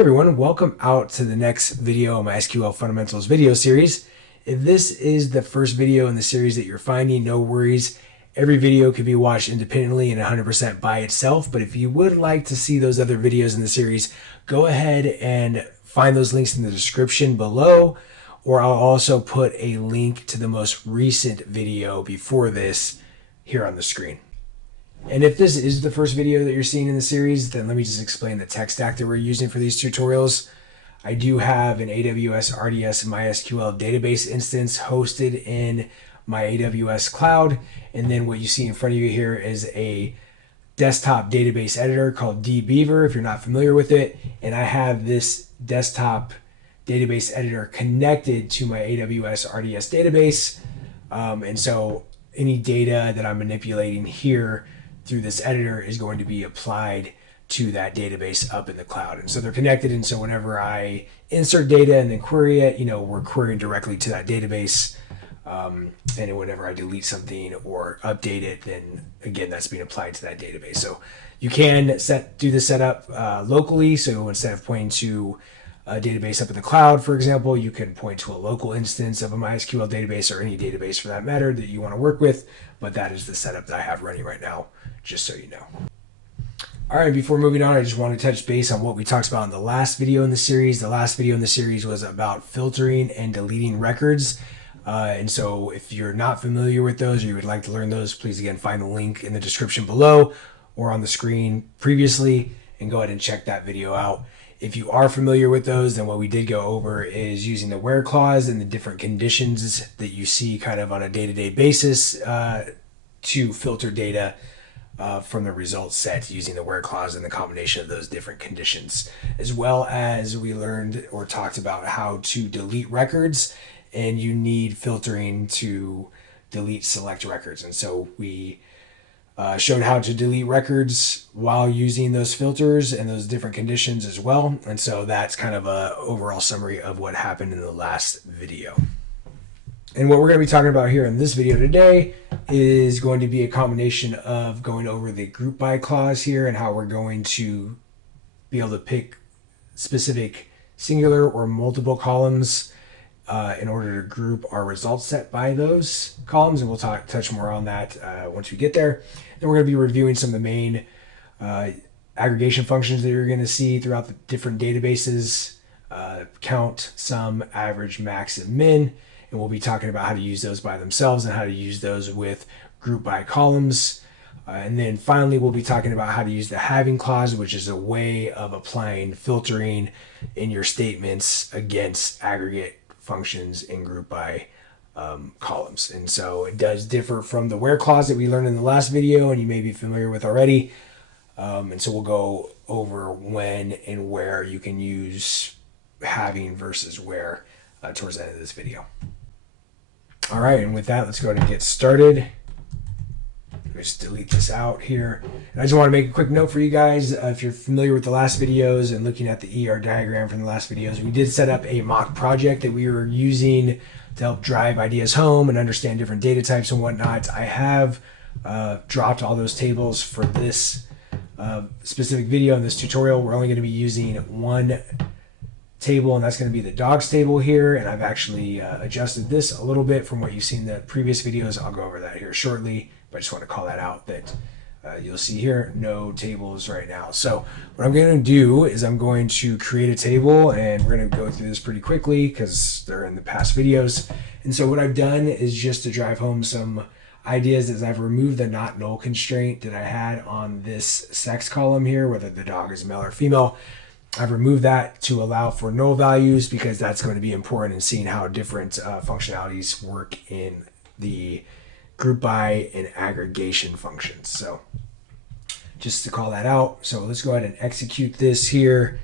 Everyone, welcome out to the next video of my SQL Fundamentals video series. If this is the first video in the series that you're finding, no worries. Every video can be watched independently and 100% by itself, but if you would like to see those other videos in the series, go ahead and find those links in the description below, or I'll also put a link to the most recent video before this here on the screen. And if this is the first video that you're seeing in the series, then let me just explain the tech stack that we're using for these tutorials. I do have an AWS RDS MySQL database instance hosted in my AWS cloud. And then what you see in front of you here is a desktop database editor called dbeaver, if you're not familiar with it. And I have this desktop database editor connected to my AWS RDS database. And so any data that I'm manipulating here through this editor is going to be applied to that database up in the cloud. And so they're connected. And so whenever I insert data and then query it, we're querying directly to that database. And whenever I delete something or update it, then again, that's being applied to that database. So you can do the setup locally. So instead of pointing to a database up in the cloud, for example, you can point to a local instance of a MySQL database or any database for that matter that you want to work with. But that is the setup that I have running right now, just so you know. All right, before moving on, I just want to touch base on what we talked about in the last video in the series. The last video in the series was about filtering and deleting records. And so if you're not familiar with those or you would like to learn those, please again, find the link in the description below or on the screen previously and go ahead and check that video out. If you are familiar with those, then what we did go over is using the where clause and the different conditions that you see kind of on a day-to-day basis to filter data from the result set using the where clause and the combination of those different conditions, as well as we learned or talked about how to delete records, and you need filtering to delete select records. And so we showed how to delete records while using those filters and those different conditions as well. And so that's kind of a overall summary of what happened in the last video. And what we're going to be talking about here in this video today is going to be a combination of going over the group by clause here and how we're going to be able to pick specific singular or multiple columns in order to group our results set by those columns. And we'll touch more on that once we get there. Then we're going to be reviewing some of the main aggregation functions that you're going to see throughout the different databases, count, sum, average, max, and min. And we'll be talking about how to use those by themselves and how to use those with group by columns. And then finally, we'll be talking about how to use the having clause, which is a way of applying filtering in your statements against aggregate functions in group by columns. And so it does differ from the where clause that we learned in the last video and you may be familiar with already. And so we'll go over when and where you can use having versus where towards the end of this video. All right, and with that, let's go ahead and get started. Just delete this out here. And I just want to make a quick note for you guys. If you're familiar with the last videos and looking at the ER diagram from the last videos, we did set up a mock project that we were using to help drive ideas home and understand different data types and whatnot. I have dropped all those tables for this specific video in this tutorial. We're only going to be using one table, and that's going to be the dogs table here. And I've actually adjusted this a little bit from what you've seen in the previous videos. I'll go over that here shortly, but I just want to call that out that you'll see here, no tables right now. So what I'm going to do is I'm going to create a table, and we're going to go through this pretty quickly because they're in the past videos. And so what I've done is just to drive home some ideas is I've removed the not null constraint that I had on this sex column here, whether the dog is male or female. I've removed that to allow for null values because that's going to be important in seeing how different functionalities work in the group by and aggregation functions. So just to call that out. So let's go ahead and execute this here.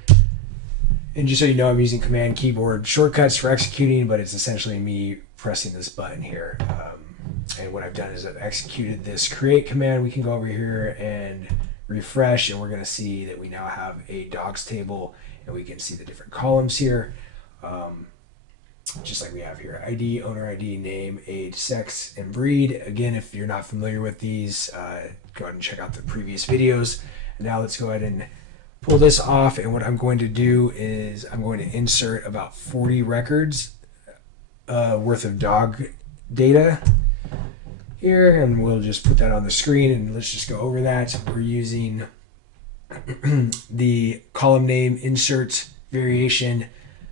And just so you know, I'm using command keyboard shortcuts for executing, but it's essentially me pressing this button here. And what I've done is I've executed this create command. We can go over here and refresh, and we're going to see that we now have a dogs table, and we can see the different columns here, just like we have here: ID, owner ID, name, age, sex, and breed. Again, if you're not familiar with these, go ahead and check out the previous videos. And now let's go ahead and pull this off, and what I'm going to do is I'm going to insert about 40 records worth of dog data here, and we'll just put that on the screen, and let's just go over that. We're using the column name insert variation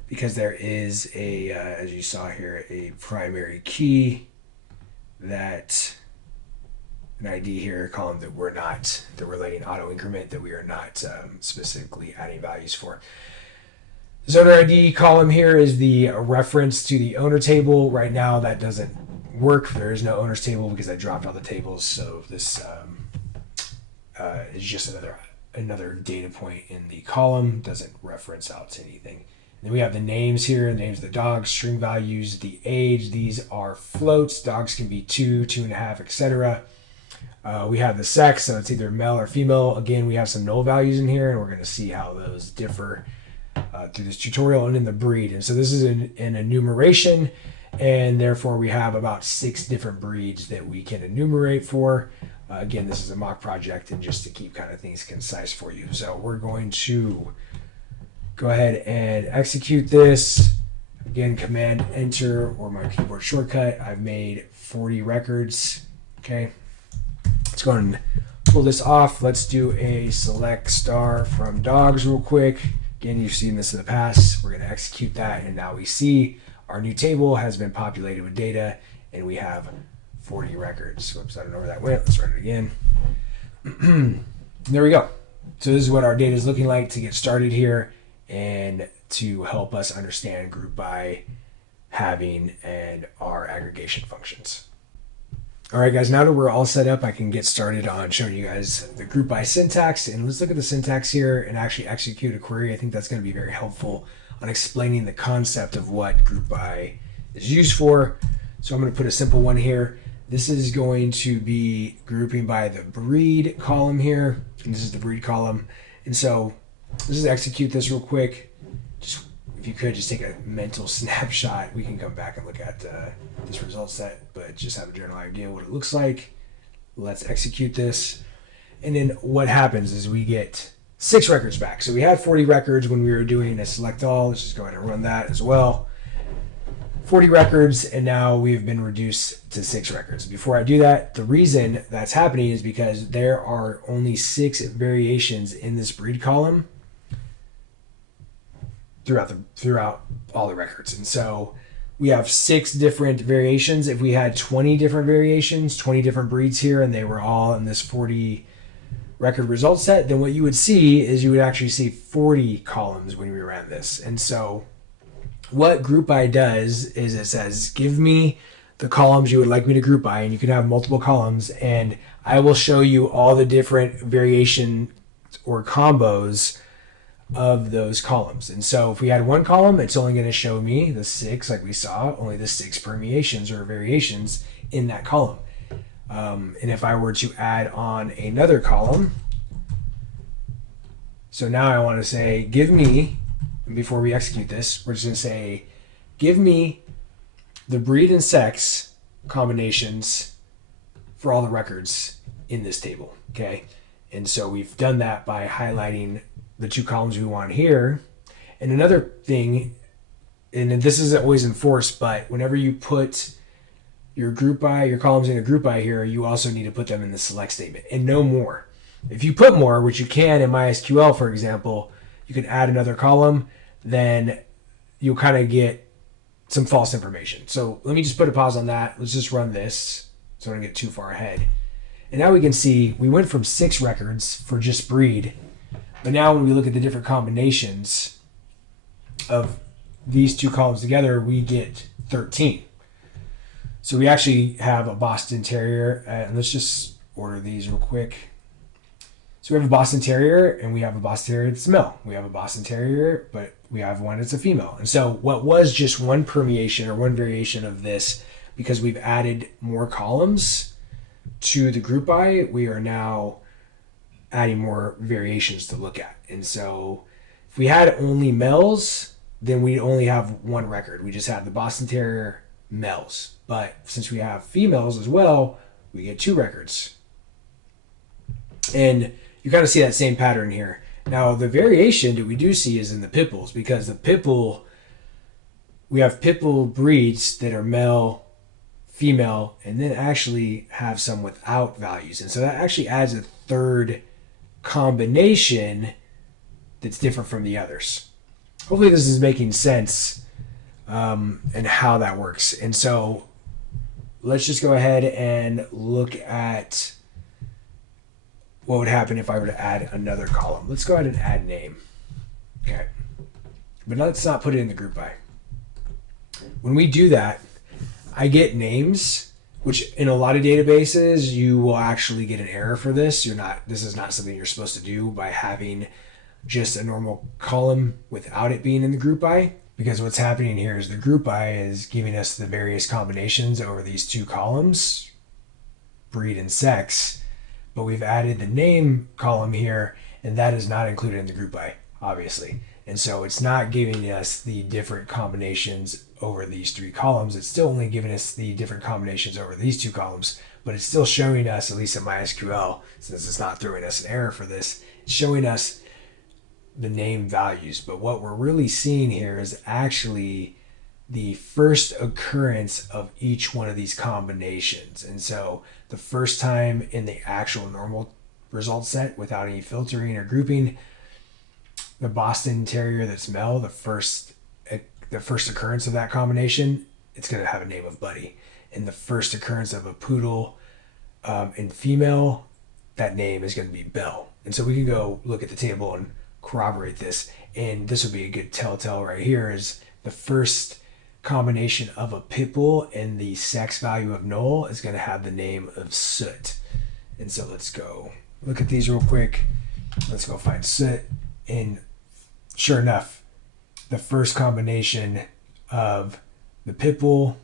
because there is a, as you saw here, a primary key that an ID here, a column that we're letting auto increment, that we are not specifically adding values for. This owner ID column here is the reference to the owner table. Right now that doesn't work. There is no owners table because I dropped all the tables. So this is just another data point in the column. Doesn't reference out to anything. Then we have the names here, the names of the dogs, string values, the age. These are floats. Dogs can be 2, 2.5, etc. We have the sex, so it's either male or female. Again, we have some null values in here, and we're going to see how those differ through this tutorial, and in the breed. And so this is an enumeration, and therefore we have about 6 different breeds that we can enumerate for. Again, this is a mock project, and just to keep kind of things concise for you. So we're going to go ahead and execute this. Again, Command Enter or my keyboard shortcut. I've made 40 records. Okay, let's go and pull this off. Let's do a select star from dogs real quick. Again, you've seen this in the past. We're going to execute that, and now we see our new table has been populated with data, and we have 40 records. Whoops, I don't know where that went. Let's run it again. There we go. So this is what our data is looking like to get started here, and to help us understand group by, having, and our aggregation functions. All right, guys, now that we're all set up, I can get started on showing you guys the group by syntax. And let's look at the syntax here and actually execute a query. I think that's going to be very helpful on explaining the concept of what group by is used for. So I'm going to put a simple one here. This is going to be grouping by the breed column here. And this is the breed column. And so let's just execute this real quick. Just, if you could, just take a mental snapshot. We can come back and look at this result set, but just have a general idea what it looks like. Let's execute this. And then what happens is we get 6 records back. So we had 40 records when we were doing a select all. Let's just go ahead and run that as well. 40 records, and now we've been reduced to 6 records. Before I do that, the reason that's happening is because there are only 6 variations in this breed column throughout all the records. And so we have 6 different variations. If we had 20 different variations, 20 different breeds here, and they were all in this 40 record result set, then what you would see is you would actually see 40 columns when we ran this. And so what group by does is it says, give me the columns you would like me to group by, and you can have multiple columns, and I will show you all the different variation or combos of those columns. And so if we had one column, it's only going to show me the 6, like we saw, only the 6 permutations or variations in that column. And if I were to add on another column, so now I want to say, give me, and before we execute this, we're just going to say, give me the breed and sex combinations for all the records in this table. Okay. And so we've done that by highlighting the 2 columns we want here. And another thing, and this isn't always enforced, but whenever you put your group by, your columns in a group by here, you also need to put them in the select statement and no more. If you put more, which you can in MySQL, for example, you can add another column, then you'll kind of get some false information. So let me just put a pause on that. Let's just run this so I don't get too far ahead. And now we can see we went from 6 records for just breed, but now when we look at the different combinations of these 2 columns together, we get 13. So we actually have a Boston Terrier, and let's just order these real quick. So we have a Boston Terrier, and we have a Boston Terrier that's male. We have a Boston Terrier, but we have one that's a female. And so what was just one permutation or one variation of this, because we've added more columns to the group by, we are now adding more variations to look at. And so if we had only males, then we'd only have 1 record. We just had the Boston Terrier males. But since we have females as well, we get 2 records. And you kind of see that same pattern here. Now, the variation that we do see is in the pit bulls, because the pit bull, we have pit bull breeds that are male, female, and then actually have some without values. And so that actually adds a third combination that's different from the others. Hopefully this is making sense, and how that works. And so let's just go ahead and look at what would happen if I were to add another column. Let's go ahead and add name. Okay. But let's not put it in the group by. When we do that, I get names, which in a lot of databases, you will actually get an error for this. This is not something you're supposed to do by having just a normal column without it being in the group by. Because what's happening here is the group by is giving us the various combinations over these two columns, breed and sex. But we've added the name column here, and that is not included in the group by, obviously. And so it's not giving us the different combinations over these three columns. It's still only giving us the different combinations over these two columns, but it's still showing us, at least in MySQL, since it's not throwing us an error for this, it's showing us the name values. But what we're really seeing here is actually the first occurrence of each one of these combinations. And so the first time in the actual normal result set without any filtering or grouping, the Boston Terrier that's male, the first occurrence of that combination, it's going to have a name of Buddy. And the first occurrence of a poodle in female, that name is going to be Belle. And so we can go look at the table and corroborate this. And this would be a good telltale right here, is the first combination of a pit bull and the sex value of null is going to have the name of Soot. And so let's go look at these real quick. Let's go find Soot. And sure enough, the first combination of the pit bull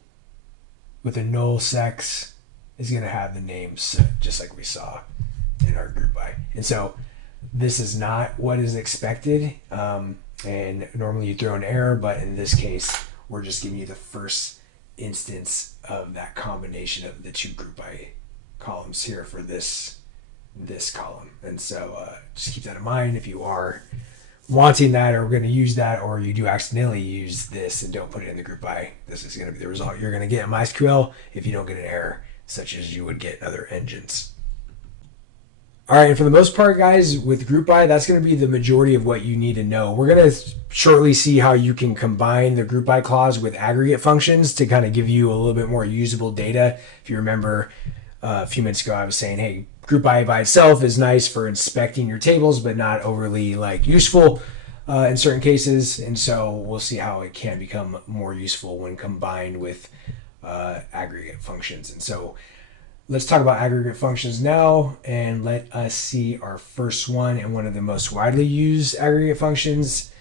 with a null sex is going to have the name Soot, just like we saw in our group by. And so this is not what is expected. And normally you throw an error, but in this case, we're just giving you the first instance of that combination of the two group by columns here for this column. And so just keep that in mind if you are wanting that or going to use that, or you do accidentally use this and don't put it in the group by. This is going to be the result you're going to get in MySQL if you don't get an error, such as you would get in other engines. All right, and for the most part, guys, with group by, that's going to be the majority of what you need to know. We're going to shortly see how you can combine the group by clause with aggregate functions to kind of give you a little bit more usable data. If you remember a few minutes ago, I was saying, hey, group by itself is nice for inspecting your tables, but not overly useful in certain cases. And so we'll see how it can become more useful when combined with aggregate functions. And so let's talk about aggregate functions now, and let us see our first one and one of the most widely used aggregate functions,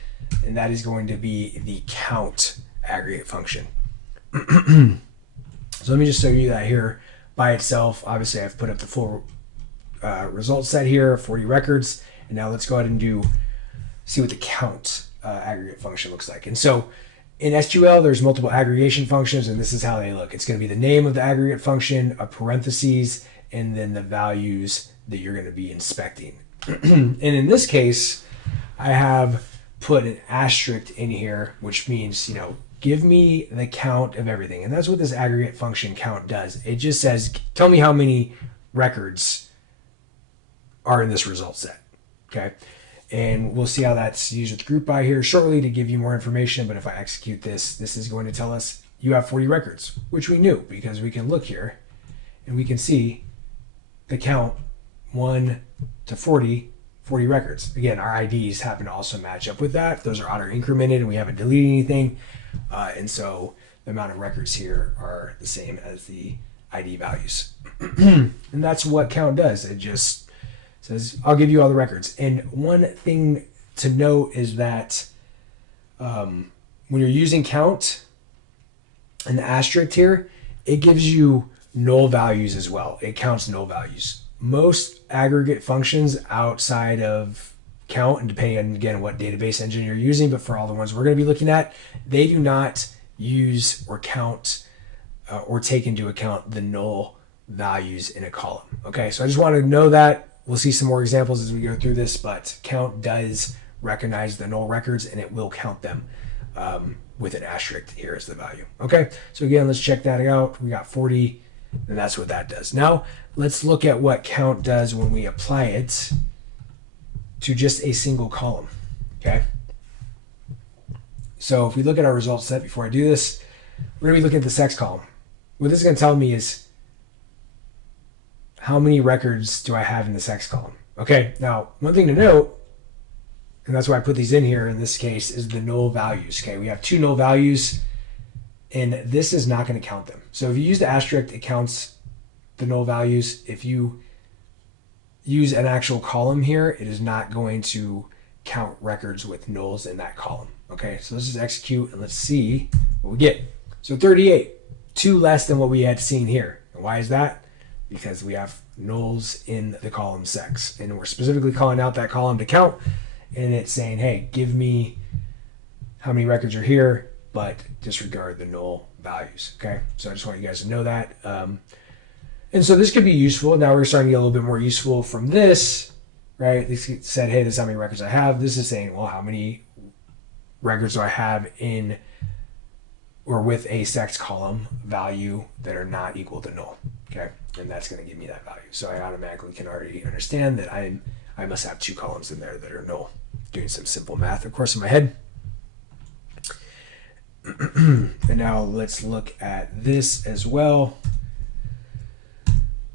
and that is going to be the count aggregate function. So let me just show you that here by itself. Obviously, I've put up the full result set here, 40 records, and now let's go ahead and see what the count aggregate function looks like. And so in SQL, there's multiple aggregation functions, and this is how they look. It's going to be the name of the aggregate function, a parentheses, and then the values that you're going to be inspecting. And in this case, I have put an asterisk in here, which means, give me the count of everything. And that's what this aggregate function count does. It just says, tell me how many records are in this result set. Okay. And we'll see how that's used with group by here shortly to give you more information. But if I execute this, this is going to tell us you have 40 records, which we knew because we can look here and we can see the count 1 to 40 records. Again, our IDs happen to also match up with that. Those are auto incremented and we haven't deleted anything. And so the amount of records here are the same as the ID values. And that's what count does. It just says, I'll give you all the records. And one thing to note is that when you're using count and the asterisk here, it gives you null values as well. It counts null values. Most aggregate functions outside of count, and depending on, again, what database engine you're using, but for all the ones we're going to be looking at, they do not use or count or take into account the null values in a column. Okay, so I just want to know that. We'll see some more examples as we go through this, but count does recognize the null records and it will count them with an asterisk here as the value. Okay, so again, let's check that out. We got 40, and that's what that does. Now, let's look at what count does when we apply it to just a single column. Okay, so if we look at our result set, before I do this, we're going to be looking at the sex column. What this is going to tell me is how many records do I have in the sex column. Okay, now one thing to note, and that's why I put these in here in this case, is the null values. Okay, we have 2 null values, and this is not going to count them. So if you use the asterisk, it counts the null values. If you use an actual column here, it is not going to count records with nulls in that column. Okay, so let's just execute and let's see what we get. So 38, 2 less than what we had seen here. And why is that? Because we have nulls in the column sex, and we're specifically calling out that column to count, and it's saying, hey, give me how many records are here, but disregard the null values. Okay, so I just want you guys to know that. And so this could be useful. Now we're starting to get a little bit more useful from this, right? This said, hey, this is how many records I have. This is saying, well, how many records do I have in or with a sex column value that are not equal to null? Okay, and that's going to give me that value. So I automatically can already understand that I must have 2 columns in there that are null. Doing some simple math, of course, in my head. And now let's look at this as well.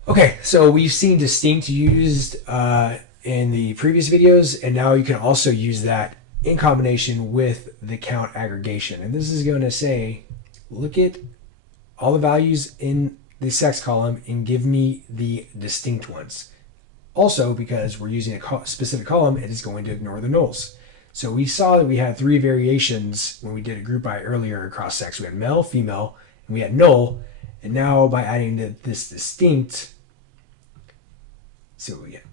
Okay, so we've seen distinct used in the previous videos, and now you can also use that in combination with the count aggregation. And this is going to say, look at all the values in the sex column and give me the distinct ones. Also, because we're using a specific column, it is going to ignore the nulls. So we saw that we had 3 variations when we did a group by earlier across sex. We had male, female, and we had null. And now by adding this distinct, let's see what we get.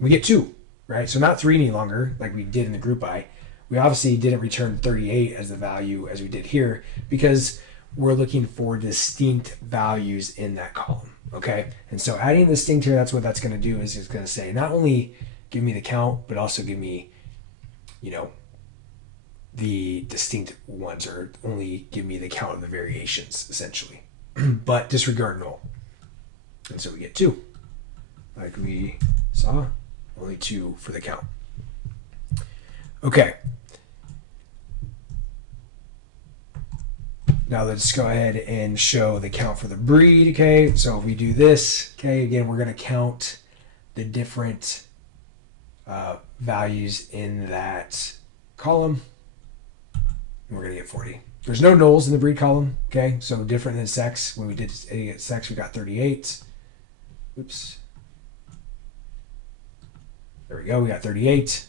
We get 2, right? So not 3 any longer like we did in the group by. We obviously didn't return 38 as the value as we did here because we're looking for distinct values in that column. Okay, and so adding the distinct here, that's what that's going to do, is it's going to say not only give me the count, but also give me, you know, the distinct ones, or only give me the count of the variations, essentially, but disregard null. And so we get 2, like we saw, only 2 for the count. Okay. Now let's go ahead and show the count for the breed. Okay, so if we do this, okay, again, we're going to count the different values in that column, and we're going to get 40. There's no nulls in the breed column. Okay, so different than sex. When we did sex, we got 38. Oops. There we go. We got 38,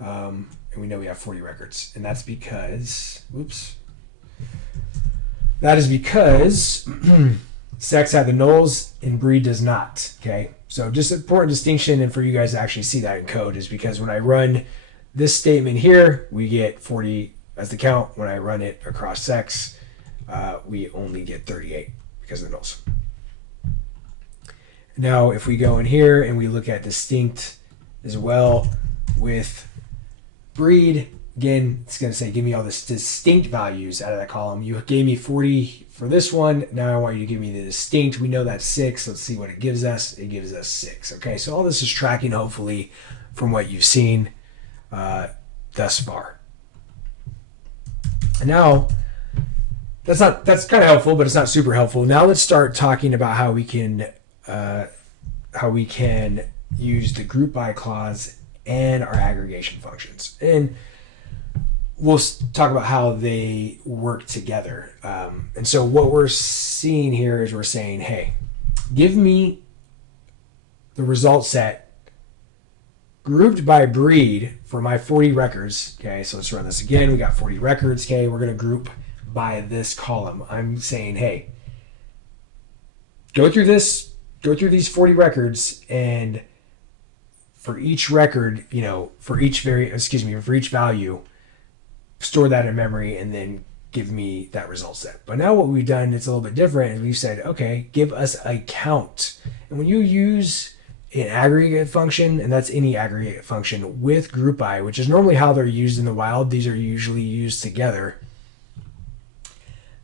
and we know we have 40 records, and that's because, oops. That is because sex had the nulls and breed does not. Okay, so just an important distinction, and for you guys to actually see that in code, is because when I run this statement here, we get 40 as the count. When I run it across sex, we only get 38 because of the nulls. Now, if we go in here and we look at distinct as well with breed, again, it's going to say, give me all the distinct values out of that column. You gave me 40 for this one. Now I want you to give me the distinct. We know that's 6. Let's see what it gives us. It gives us 6. Okay, so all this is tracking, hopefully, from what you've seen thus far. And now, that's kind of helpful, but it's not super helpful. Now let's start talking about how we can use the group by clause and our aggregation functions. And we'll talk about how they work together. And so what we're seeing here is we're saying, hey, give me the result set grouped by breed for my 40 records. Okay, so let's run this again. We got 40 records. Okay, we're going to group by this column. I'm saying, hey, go through these 40 records, and for each record, for each value, store that in memory, and then give me that result set. But now what we've done, it's a little bit different, is we've said, okay, give us a count. And when you use an aggregate function, and that's any aggregate function, with group by, which is normally how they're used in the wild. These are usually used together.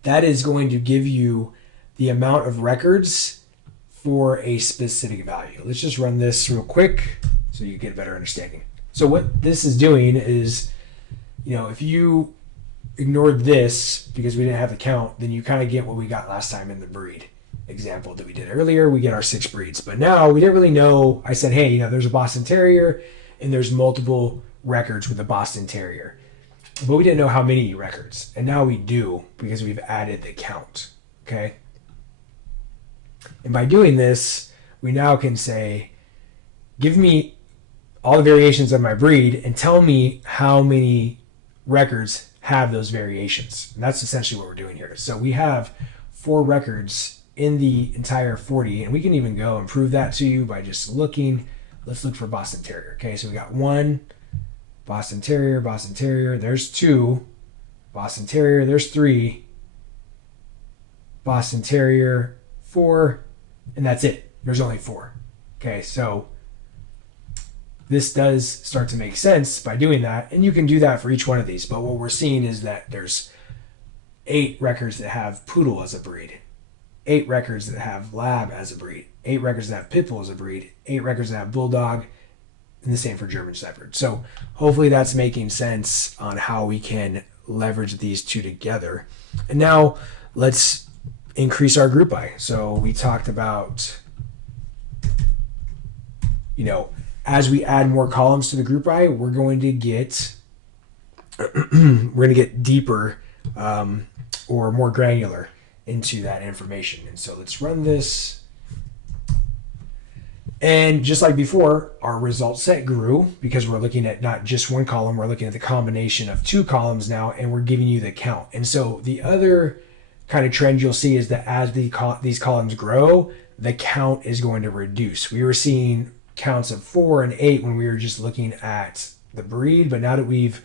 That is going to give you the amount of records for a specific value. Let's just run this real quick so you get a better understanding. So what this is doing is, if you ignored this because we didn't have the count, then you kind of get what we got last time in the breed example that we did earlier. We get our 6 breeds, but now we didn't really know. I said, hey, there's a Boston Terrier and there's multiple records with a Boston Terrier, but we didn't know how many records, and now we do because we've added the count. Okay, and by doing this, we now can say, give me all the variations of my breed and tell me how many records have those variations. And that's essentially what we're doing here. So we have 4 records in the entire 40, and we can even go and prove that to you by just looking. Let's look for Boston Terrier. Okay, so we got 1 Boston Terrier, there's 2 Boston Terrier, there's 3 Boston Terrier, 4, and that's it. There's only 4. Okay, so this does start to make sense by doing that, and you can do that for each one of these. But what we're seeing is that there's 8 records that have Poodle as a breed, 8 records that have Lab as a breed, 8 records that have Pit Bull as a breed, 8 records that have Bulldog, and the same for German Shepherd. So hopefully that's making sense on how we can leverage these two together. And now let's increase our group by. So we talked about, as we add more columns to the group by, we're going to get deeper or more granular into that information. And so let's run this. And just like before, our result set grew because we're looking at not just one column, we're looking at the combination of 2 columns now, and we're giving you the count. And so the other kind of trend you'll see is that as these columns grow, the count is going to reduce. We were seeing counts of 4 and 8 when we were just looking at the breed, but now that we've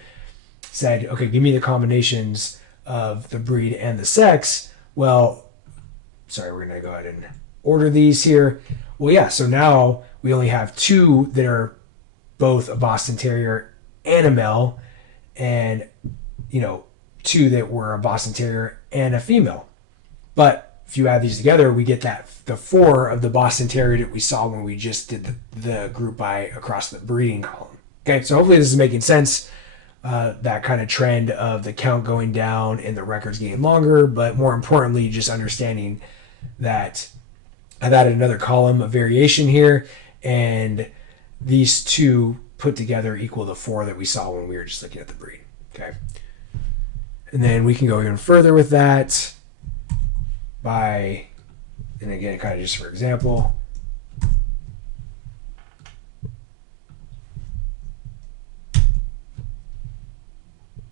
said, okay, give me the combinations of the breed and the sex, we're going to go ahead and order these here. Well, yeah, so now we only have 2 that are both a Boston Terrier and a male, and 2 that were a Boston Terrier and a female. But if you add these together, we get the 4 of the Boston Terrier that we saw when we just did the group by across the breeding column. Okay, so hopefully this is making sense. That kind of trend of the count going down and the records getting longer, but more importantly, just understanding that I've added another column of variation here, and these 2 put together equal the 4 that we saw when we were just looking at the breed. Okay, and then we can go even further with that by, and again, kind of just for example,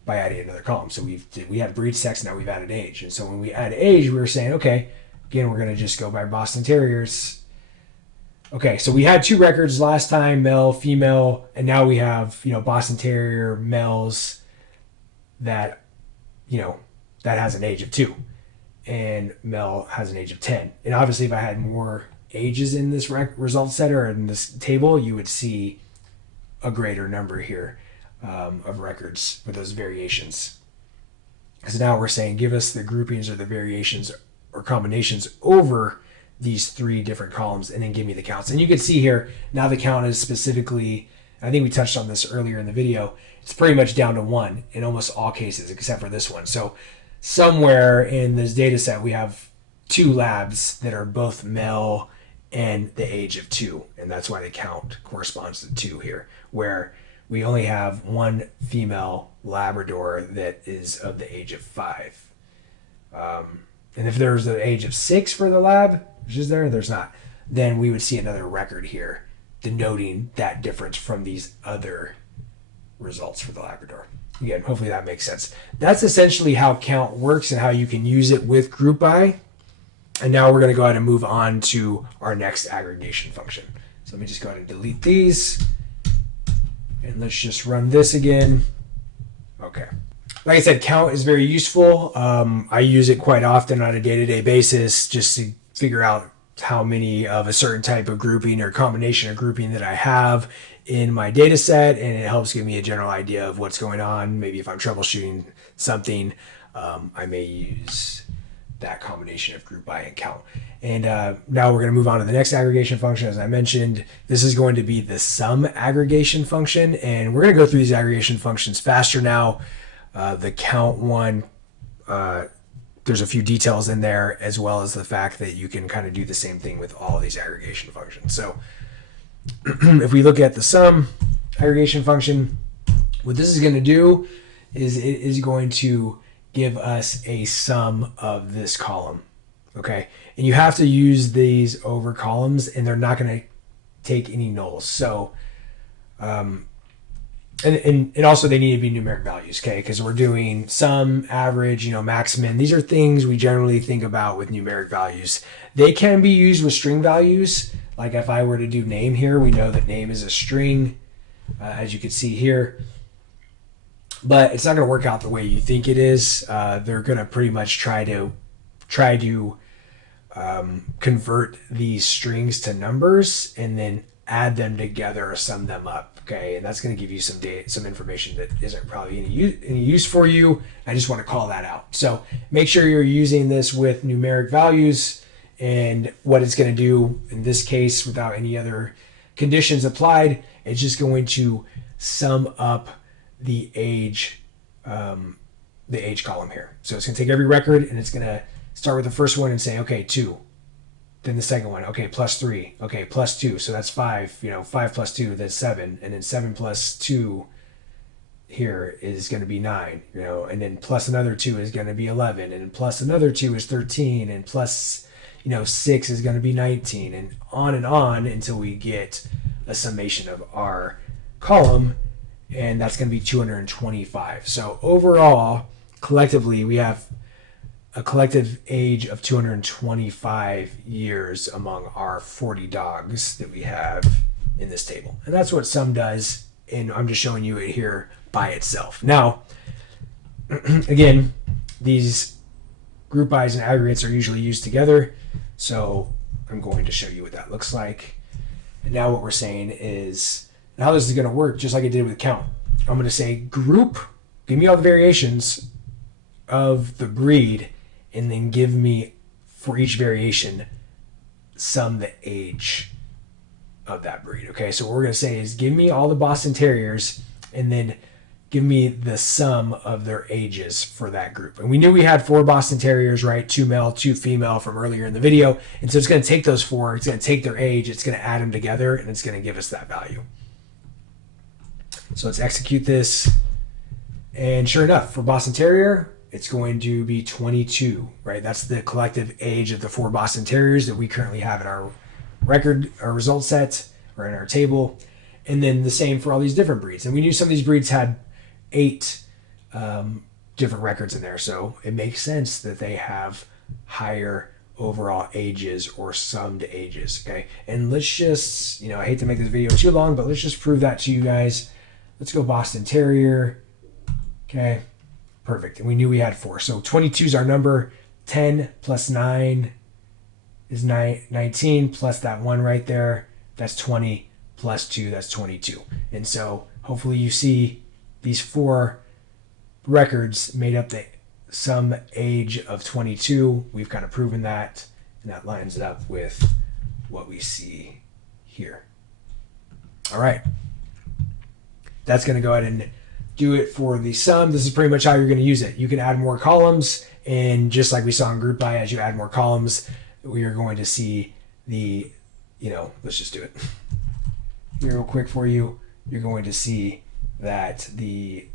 by adding another column. So we had breed, sex, now we've added age. And so when we add age, we were saying, okay, again, we're going to just go by Boston Terriers. Okay, so we had 2 records last time, male, female, and now we have, Boston Terrier males that, that has an age of 2, and male has an age of 10. And obviously if I had more ages in this result set or in this table, you would see a greater number here of records with those variations. Because now we're saying, give us the groupings or the variations or combinations over these 3 different columns, and then give me the counts. And you can see here, now the count is specifically, I think we touched on this earlier in the video, it's pretty much down to 1 in almost all cases, except for this one. So somewhere in this data set, we have 2 labs that are both male and the age of 2. And that's why the count corresponds to 2 here, where we only have 1 female Labrador that is of the age of 5. And if there's the age of 6 for the lab, which is there's not, then we would see another record here denoting that difference from these other results for the Labrador. Again, hopefully that makes sense. That's essentially how count works and how you can use it with group by. And now we're going to go ahead and move on to our next aggregation function. So let me just go ahead and delete these. And let's just run this again. Okay. Like I said, count is very useful. I use it quite often on a day-to-day basis just to figure out how many of a certain type of grouping or combination of grouping that I have in my data set, and it helps give me a general idea of what's going on. Maybe if I'm troubleshooting something, I may use that combination of group by and count. And now we're going to move on to the next aggregation function. As I mentioned, this is going to be the sum aggregation function, and we're going to go through these aggregation functions faster now. The count one, there's a few details in there, as well as the fact that you can kind of do the same thing with all of these aggregation functions. So if we look at the sum aggregation function, what this is going to do is it is going to give us a sum of this column. Okay, and you have to use these over columns, and they're not going to take any nulls. So and also they need to be numeric values, okay? Because we're doing sum, average, max, min. These are things we generally think about with numeric values. They can be used with string values. Like if I were to do name here, we know that name is a string, as you can see here. But it's not going to work out the way you think it is. They're going to pretty much try to convert these strings to numbers and then add them together or sum them up. Okay, and that's going to give you some information that isn't probably any use for you. I just want to call that out. So make sure you're using this with numeric values, and what it's going to do in this case, without any other conditions applied, it's just going to sum up the age column here. So it's going to take every record, and it's going to start with the first one and say, okay, 2. Then the second one, okay, plus 3, okay, plus 2, so that's 5, 5 plus 2, that's 7, and then 7 plus 2 here is going to be 9, and then plus another 2 is going to be 11, and plus another 2 is 13, and plus, 6 is going to be 19, and on until we get a summation of our column, and that's going to be 225. So overall, collectively, we have a collective age of 225 years among our 40 dogs that we have in this table. And that's what sum does, and I'm just showing you it here by itself. Now, again, these group bys and aggregates are usually used together, so I'm going to show you what that looks like. And now what we're saying is, how this is going to work, just like I did with count. I'm going to say group, give me all the variations of the breed, and then give me, for each variation, sum the age of that breed. Okay, so what we're going to say is give me all the Boston Terriers, and then give me the sum of their ages for that group. And we knew we had 4 Boston Terriers, right? 2 male, 2 female from earlier in the video. And so it's going to take those 4, it's going to take their age, it's going to add them together, and it's going to give us that value. So let's execute this. And sure enough, for Boston Terrier, it's going to be 22, right? That's the collective age of the 4 Boston Terriers that we currently have in our result set, or in our table. And then the same for all these different breeds. And we knew some of these breeds had 8 different records in there. So it makes sense that they have higher overall ages or summed ages, okay? And let's just, I hate to make this video too long, but let's just prove that to you guys. Let's go Boston Terrier, okay? Perfect. And we knew we had 4. So 22 is our number. 10 plus 9 is 19, plus that 1 right there. That's 20, plus 2, that's 22. And so hopefully you see these 4 records made up the sum age of 22. We've kind of proven that, and that lines it up with what we see here. All right. That's going to go ahead and do it for the sum. This is pretty much how you're going to use it. You can add more columns, and just like we saw in group by, as you add more columns, we are going to see the, let's just do it here real quick for you. You're going to see that the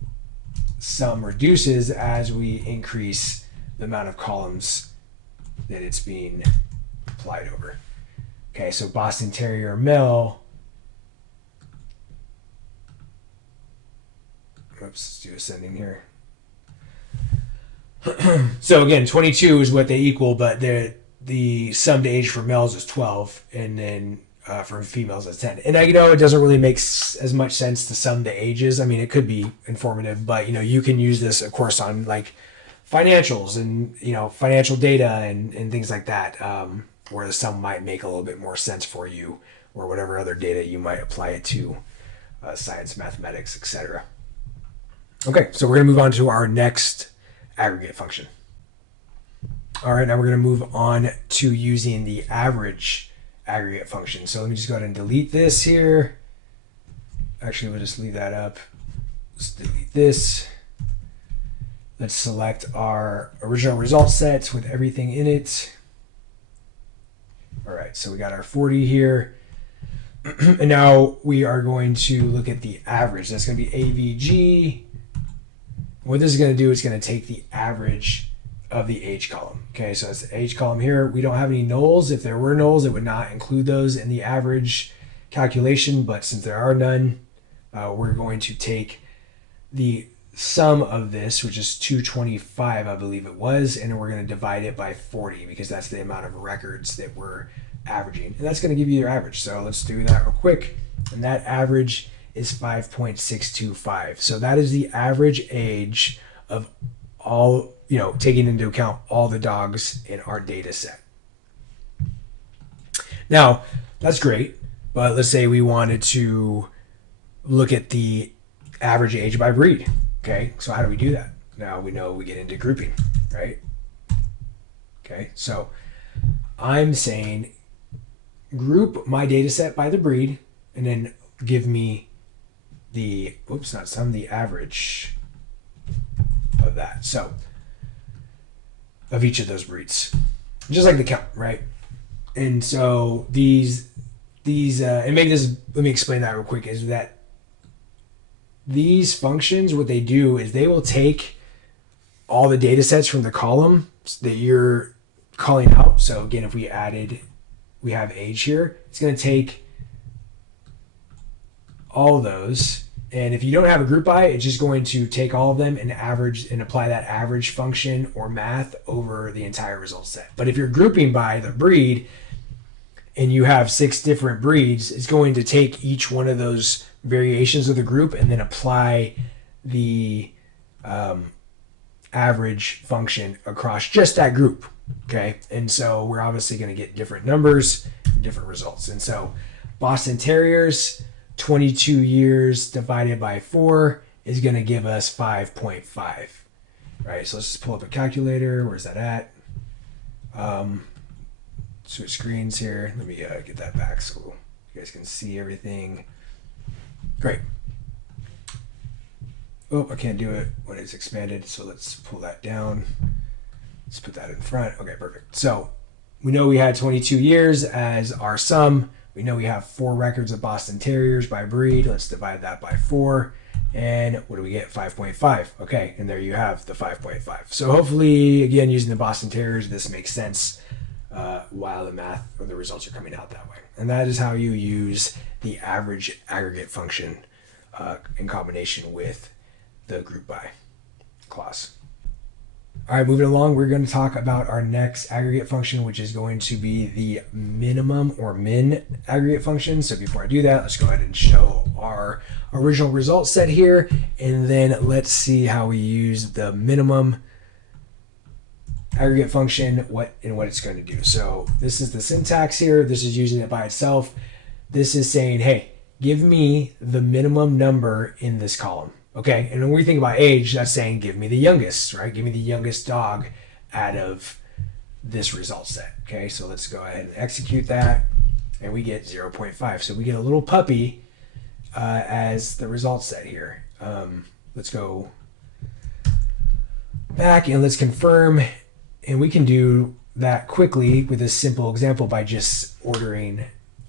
sum reduces as we increase the amount of columns that it's being applied over. Okay, so Boston Terrier male. Oops, let's do ascending here. So again, 22 is what they equal, but the summed age for males is 12, and then for females is 10. And it doesn't really make as much sense to sum the ages. I mean, it could be informative, but you can use this, of course, on like financials and financial data and things like that. where the sum might make a little bit more sense for you, or whatever other data you might apply it to, science, mathematics, etc. Okay, so we're going to move on to our next aggregate function. All right, now we're going to move on to using the average aggregate function. So let me just go ahead and delete this here. Actually, we'll just leave that up. Let's delete this. Let's select our original result set with everything in it. All right, so we got our 40 here. And now we are going to look at the average. That's going to be AVG. What this is going to do is going to take the average of the age column. Okay, so it's the age column here. We don't have any nulls. If there were nulls, it would not include those in the average calculation. But since there are none, we're going to take the sum of this, which is 225, I believe it was, and we're going to divide it by 40 because that's the amount of records that we're averaging. And that's going to give you your average. So let's do that real quick. And that average is 5.625. So that is the average age of all, taking into account all the dogs in our data set. Now, that's great, but let's say we wanted to look at the average age by breed. Okay, so how do we do that? Now we know we get into grouping, right? Okay, so I'm saying group my data set by the breed and then give me the, the average of that. So, of each of those breeds, just like the count, right? And so these and maybe this, let me explain that real quick, is that these functions, what they do is they will take all the data sets from the column that you're calling out. So again, if we have age here, it's going to take all those. And if you don't have a group by, it's just going to take all of them and average and apply that average function or math over the entire result set. But if you're grouping by the breed and you have 6 different breeds, it's going to take each one of those variations of the group and then apply the average function across just that group. Okay, and so we're obviously going to get different numbers, different results. And so Boston Terriers, 22 years divided by 4 is going to give us 5.5. Right, so let's just pull up a calculator. Where's that at? Switch screens here. Let me get that back so you guys can see everything. Great. Oh, I can't do it when it's expanded, so let's pull that down. Let's put that in front. Okay, perfect. So we know we had 22 years as our sum. We know we have 4 records of Boston Terriers by breed. Let's divide that by 4. And what do we get? 5.5. Okay, and there you have the 5.5. So hopefully, again, using the Boston Terriers, this makes sense while the math or the results are coming out that way. And that is how you use the average aggregate function in combination with the group by clause. All right, moving along, we're going to talk about our next aggregate function, which is going to be the minimum or min aggregate function. So before I do that, let's go ahead and show our original result set here, and then let's see how we use the minimum aggregate function, what it's going to do. So this is the syntax here. This is using it by itself. This is saying, hey, give me the minimum number in this column. Okay, and when we think about age, that's saying give me the youngest, right? Give me the youngest dog out of this result set. Okay, so let's go ahead and execute that, and we get 0.5. So we get a little puppy as the result set here. Let's go back and let's confirm, and we can do that quickly with this simple example by just ordering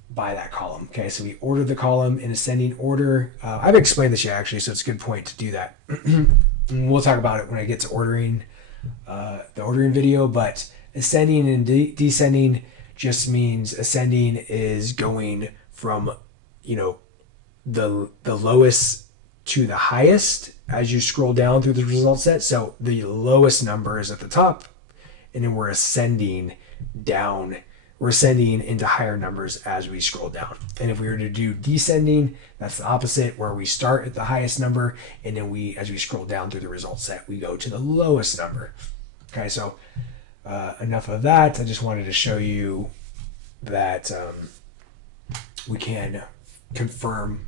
by that column. Okay, so we ordered the column in ascending order. I've explained this yet actually, so it's a good point to do that. And we'll talk about it when I get to ordering, the ordering video, but ascending and descending just means ascending is going from, the lowest to the highest as you scroll down through the result set. So the lowest number is at the top, and then we're ascending down. We're ascending into higher numbers as we scroll down. And if we were to do descending, that's the opposite, where we start at the highest number, and then as we scroll down through the result set, we go to the lowest number. Okay, so enough of that. I just wanted to show you that we can confirm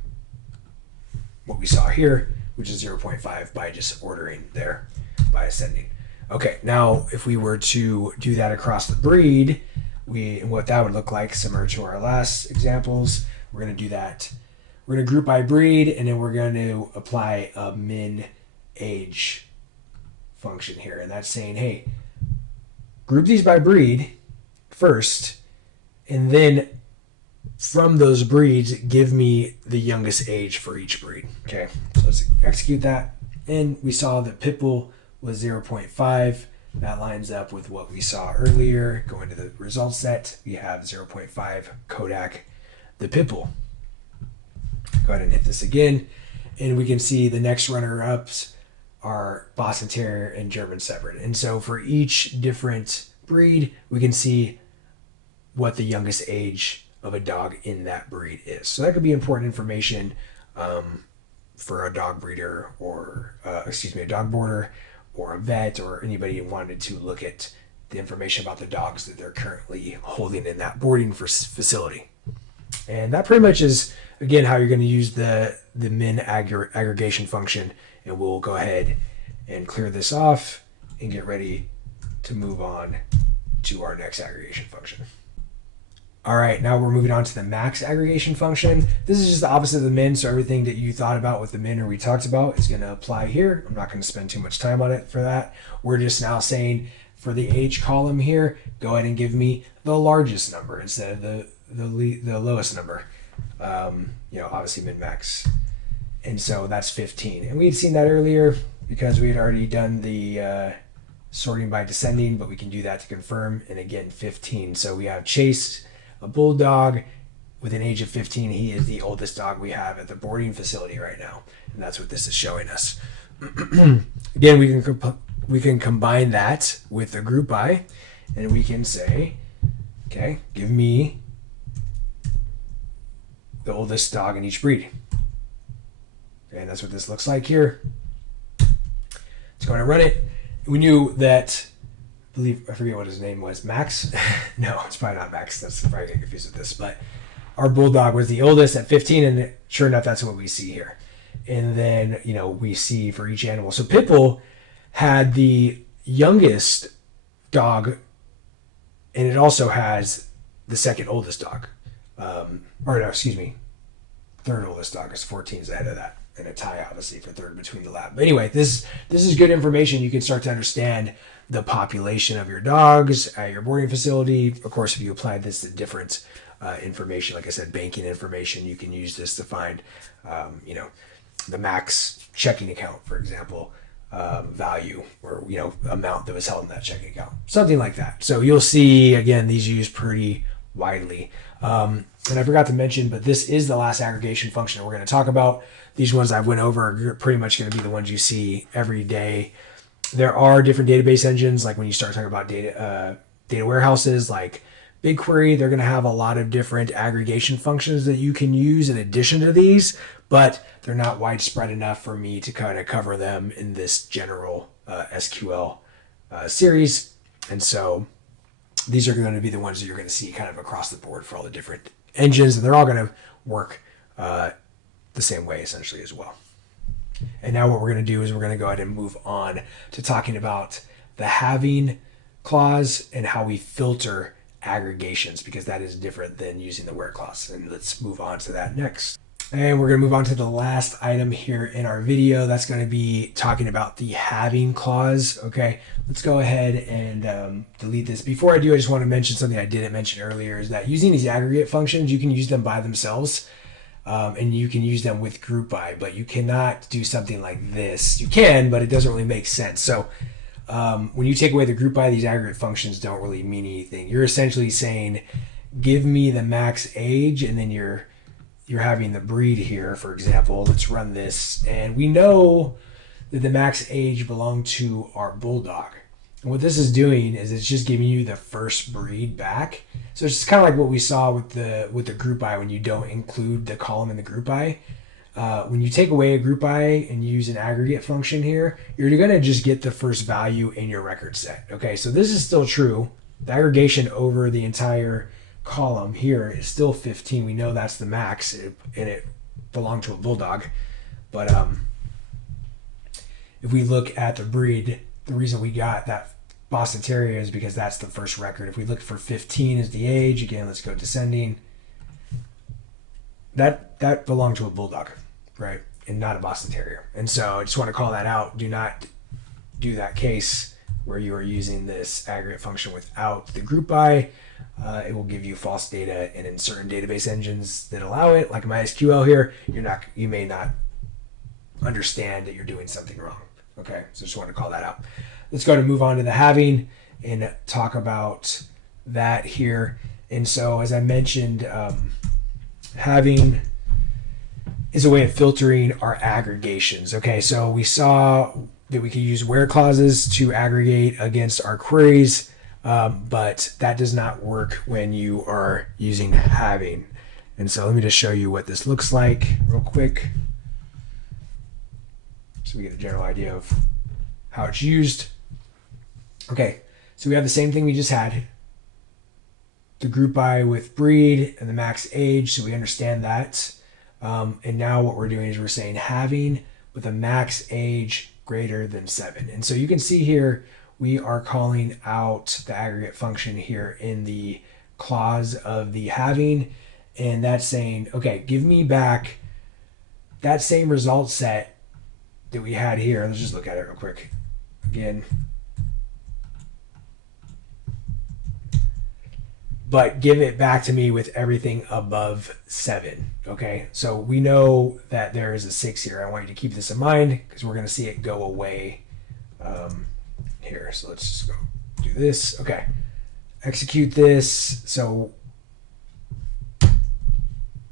what we saw here, which is 0.5 by just ordering there by ascending. Okay, now if we were to do that across the breed, what that would look like, similar to our last examples, we're going to do that. We're going to group by breed, and then we're going to apply a min age function here. And that's saying, hey, group these by breed first, and then from those breeds, give me the youngest age for each breed. Okay, so let's execute that. And we saw that Pitbull was 0.5. That lines up with what we saw earlier. Going to the result set, we have 0.5 Kodak, the Pitbull. Go ahead and hit this again, and we can see the next runner-ups are Boston Terrier and German Shepherd. And so for each different breed, we can see what the youngest age of a dog in that breed is. So that could be important information for a dog breeder or, a dog boarder or a vet or anybody who wanted to look at the information about the dogs that they're currently holding in that boarding facility. And that pretty much is, again, how you're going to use the min aggregation function. And we'll go ahead and clear this off and get ready to move on to our next aggregation function. All right, now we're moving on to the max aggregation function. This is just the opposite of the min, so everything that you thought about with the min or we talked about is going to apply here. I'm not going to spend too much time on it for that. We're just now saying for the age column here, go ahead and give me the largest number instead of the lowest number. Obviously min max. And so that's 15. And we had seen that earlier because we had already done the sorting by descending, but we can do that to confirm. And again, 15. So we have Chase, a bulldog with an age of 15. He is the oldest dog we have at the boarding facility right now. And that's what this is showing us. Again, we can combine that with the group by, and we can say, okay, give me the oldest dog in each breed. And that's what this looks like here. Let's go ahead and run it. We knew that, I forget what his name was, Max? No, it's probably not Max. That's probably getting confused with this. But our bulldog was the oldest at 15, and sure enough, that's what we see here. And then, we see for each animal. So Pitbull had the youngest dog, and it also has the second oldest dog. Third oldest dog, because 14 is ahead of that. And a tie, obviously, for third between the lab. But anyway, this is good information. You can start to understand the population of your dogs at your boarding facility. Of course, if you apply this to different information, like I said, banking information, you can use this to find, the max checking account, for example, value or, amount that was held in that checking account, something like that. So you'll see, again, these used pretty widely. And I forgot to mention, but this is the last aggregation function that we're going to talk about. These ones I went over are pretty much going to be the ones you see every day. There are different database engines, like when you start talking about data warehouses like BigQuery, they're going to have a lot of different aggregation functions that you can use in addition to these, but they're not widespread enough for me to kind of cover them in this general SQL series. And so these are going to be the ones that you're going to see kind of across the board for all the different engines, and they're all going to work the same way essentially as well. And now what we're going to do is we're going to go ahead and move on to talking about the having clause and how we filter aggregations, because that is different than using the where clause. And let's move on to that next. And we're going to move on to the last item here in our video. That's going to be talking about the having clause. Okay, let's go ahead and delete this. Before I do, I just want to mention something I didn't mention earlier, is that using these aggregate functions, you can use them by themselves. And you can use them with group by, but you cannot do something like this. You can, but it doesn't really make sense. So when you take away the group by, these aggregate functions don't really mean anything. You're essentially saying, give me the max age, and then you're having the breed here, for example. Let's run this, and we know that the max age belonged to our bulldog. And what this is doing is it's just giving you the first breed back. So it's just kind of like what we saw with the group by when you don't include the column in the group by. When you take away a group by and use an aggregate function here, you're going to just get the first value in your record set. Okay, so this is still true. The aggregation over the entire column here is still 15. We know that's the max, and it belonged to a bulldog. But if we look at the breed, the reason we got that Boston Terrier is because that's the first record. If we look for 15 as the age, again, let's go descending. That belonged to a bulldog, right? And not a Boston Terrier. And so I just want to call that out. Do not do that case where you are using this aggregate function without the group by. It will give you false data, and in certain database engines that allow it, like MySQL here, you may not understand that you're doing something wrong. Okay, so just want to call that out. Let's go ahead and move on to the having and talk about that here. And so, as I mentioned, having is a way of filtering our aggregations. Okay, so we saw that we could use where clauses to aggregate against our queries, but that does not work when you are using having. And so let me just show you what this looks like real quick, so we get a general idea of how it's used. Okay, so we have the same thing we just had, the group by with breed and the max age, so we understand that. And now what we're doing is we're saying having with a max age greater than 7. And so you can see here, we are calling out the aggregate function here in the clause of the having, and that's saying, okay, give me back that same result set that we had here. Let's just look at it real quick again. But give it back to me with everything above 7. Okay, so we know that there is a 6 here. I want you to keep this in mind because we're going to see it go away here. So let's just go do this. Okay, execute this. So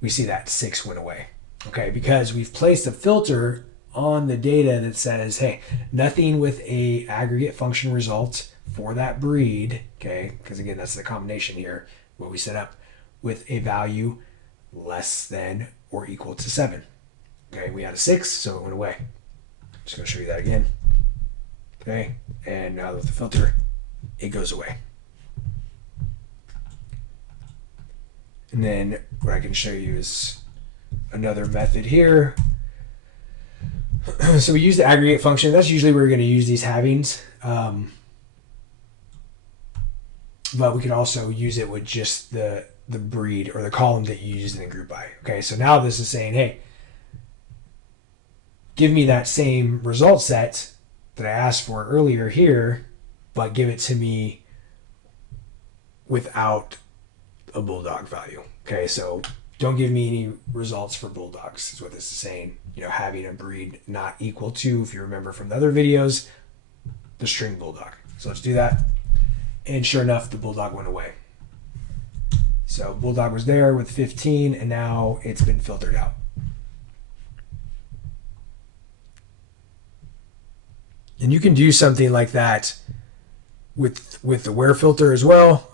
we see that 6 went away. Okay, because we've placed a filter on the data that says, hey, nothing with a aggregate function result for that breed, okay, because again, that's the combination here, what we set up, with a value less than or equal to 7. Okay, we had a 6, so it went away. Just going to show you that again. Okay, and now with the filter, it goes away. And then what I can show you is another method here. So we use the aggregate function. That's usually where we're going to use these havings. But we could also use it with just the breed or the column that you used in the group by. Okay, so now this is saying, hey, give me that same result set that I asked for earlier here, but give it to me without a bulldog value. Okay, so don't give me any results for bulldogs is what this is saying. You know, having a breed not equal to, if you remember from the other videos, the string bulldog. So let's do that. And sure enough, the bulldog went away. So bulldog was there with 15, and now it's been filtered out. And you can do something like that with the where filter as well.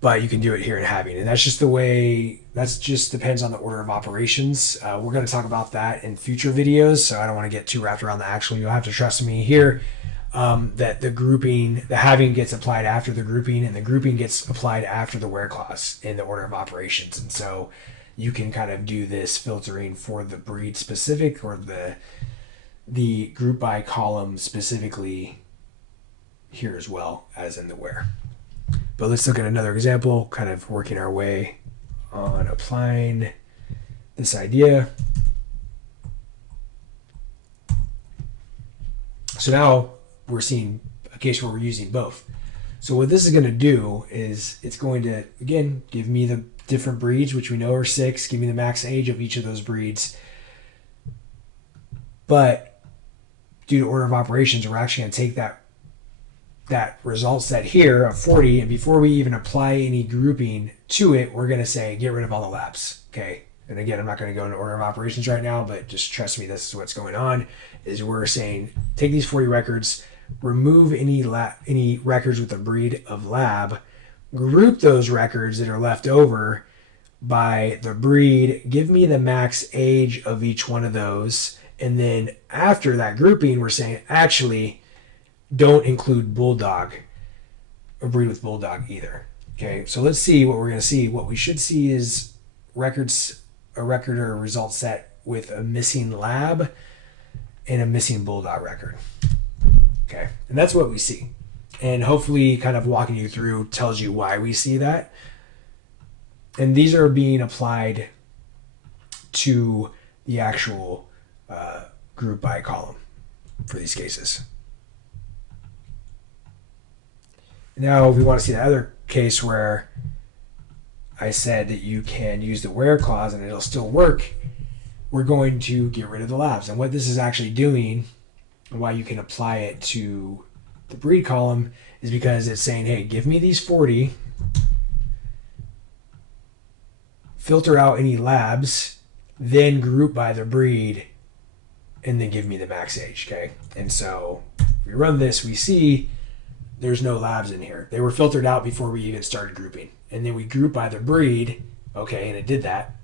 But you can do it here in having, and that's just the way, that's just depends on the order of operations. We're going to talk about that in future videos, so I don't want to get too wrapped around the actual. You'll have to trust me here that the grouping, the having gets applied after the grouping, and the grouping gets applied after the where clause in the order of operations. And so you can kind of do this filtering for the breed specific or the group by column specifically here as well as in the where. But let's look at another example, kind of working our way on applying this idea. So now we're seeing a case where we're using both. So what this is going to do is it's going to, again, give me the different breeds, which we know are 6, give me the max age of each of those breeds. But due to order of operations, we're actually going to take that result set here of 40, and before we even apply any grouping to it, we're going to say get rid of all the labs. Okay, and again, I'm not going to go into order of operations right now, but just trust me, this is what's going on. Is we're saying take these 40 records, remove any records with a breed of lab, group those records that are left over by the breed, give me the max age of each one of those, and then after that grouping, we're saying actually don't include bulldog or breed with bulldog either. Okay, so let's see what we're going to see. What we should see is a record or a result set with a missing lab and a missing bulldog record. Okay, and that's what we see. And hopefully kind of walking you through tells you why we see that. And these are being applied to the actual group by column for these cases. Now, if we want to see the other case where I said that you can use the where clause and it'll still work, we're going to get rid of the labs. And what this is actually doing, and why you can apply it to the breed column, is because it's saying, hey, give me these 40, filter out any labs, then group by the breed, and then give me the max age, okay? And so if we run this, we see there's no labs in here. They were filtered out before we even started grouping. And then we group by the breed, okay, and it did that.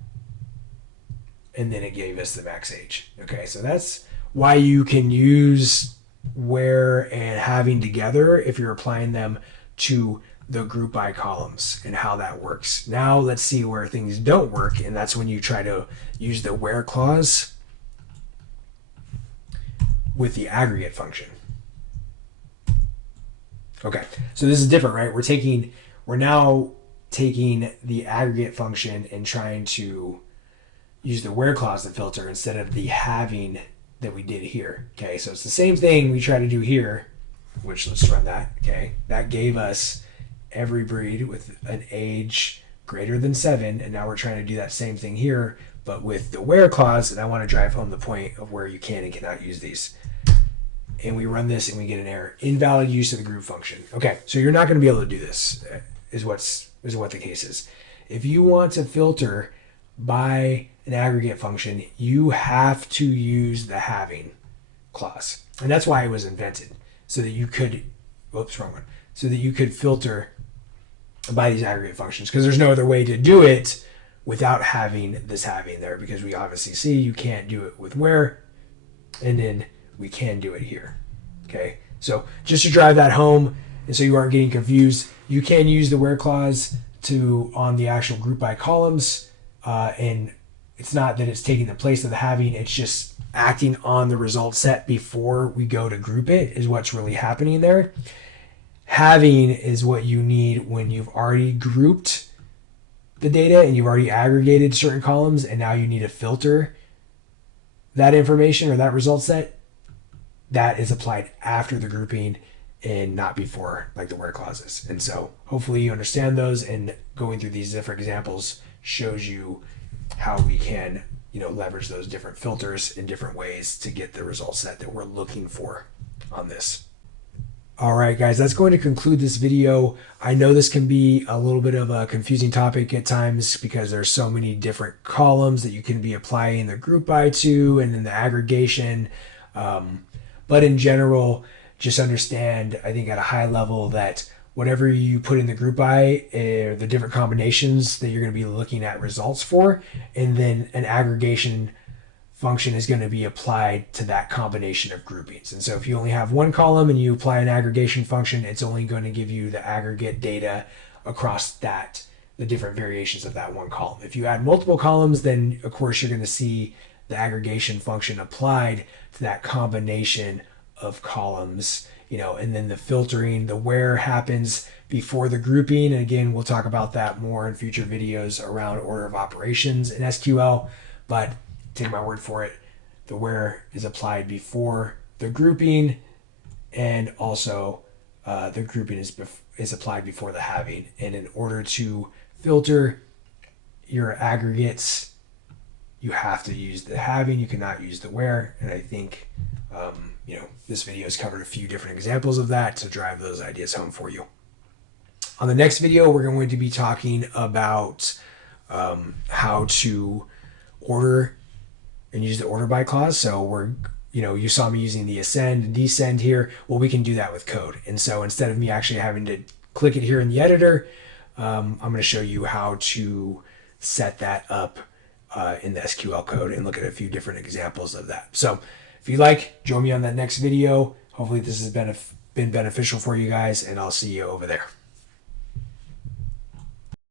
And then it gave us the max age. Okay, so that's why you can use where and having together if you're applying them to the group by columns and how that works. Now let's see where things don't work, and that's when you try to use the where clause with the aggregate function. Okay, so this is different, right? We're now taking the aggregate function and trying to use the where clause to filter instead of the having that we did here. Okay, so it's the same thing we try to do here, which let's run that. Okay, that gave us every breed with an age greater than 7, and now we're trying to do that same thing here, but with the where clause, and I want to drive home the point of where you can and cannot use these. And we run this and we get an error. Invalid use of the group function. Okay, so you're not going to be able to do this, is what the case is. If you want to filter by an aggregate function, you have to use the having clause. And that's why it was invented, so that you could, whoops, wrong one, so that you could filter by these aggregate functions, because there's no other way to do it without having this having there, because we obviously see you can't do it with where, and then we can do it here. Okay, so just to drive that home and so you aren't getting confused, you can use the where clause on the actual group by columns, and it's not that it's taking the place of the having, it's just acting on the result set before we go to group it is what's really happening there. Having is what you need when you've already grouped the data and you've already aggregated certain columns, and now you need to filter that information or that result set. That is applied after the grouping and not before, like the where clauses. And so hopefully you understand those, and going through these different examples shows you how we can, leverage those different filters in different ways to get the result set that we're looking for on this. All right, guys, that's going to conclude this video. I know this can be a little bit of a confusing topic at times because there's so many different columns that you can be applying the group by to, and then the aggregation. But in general, just understand, I think at a high level, that whatever you put in the group by, the different combinations that you're going to be looking at results for, and then an aggregation function is going to be applied to that combination of groupings. And so if you only have one column and you apply an aggregation function, it's only going to give you the aggregate data across the different variations of that one column. If you add multiple columns, then of course you're going to see the aggregation function applied to that combination of columns, and then the filtering, the where happens before the grouping. And again, we'll talk about that more in future videos around order of operations in SQL, but take my word for it, the where is applied before the grouping, and also the grouping is applied before the having. And in order to filter your aggregates, you have to use the having, you cannot use the where. And I think this video has covered a few different examples of that to drive those ideas home for you. On the next video, we're going to be talking about how to order and use the order by clause. So you saw me using the ascend and descend here. Well, we can do that with code. And so instead of me actually having to click it here in the editor, I'm going to show you how to set that up in the SQL code and look at a few different examples of that. So if you like, join me on that next video. Hopefully this has been beneficial for you guys, and I'll see you over there.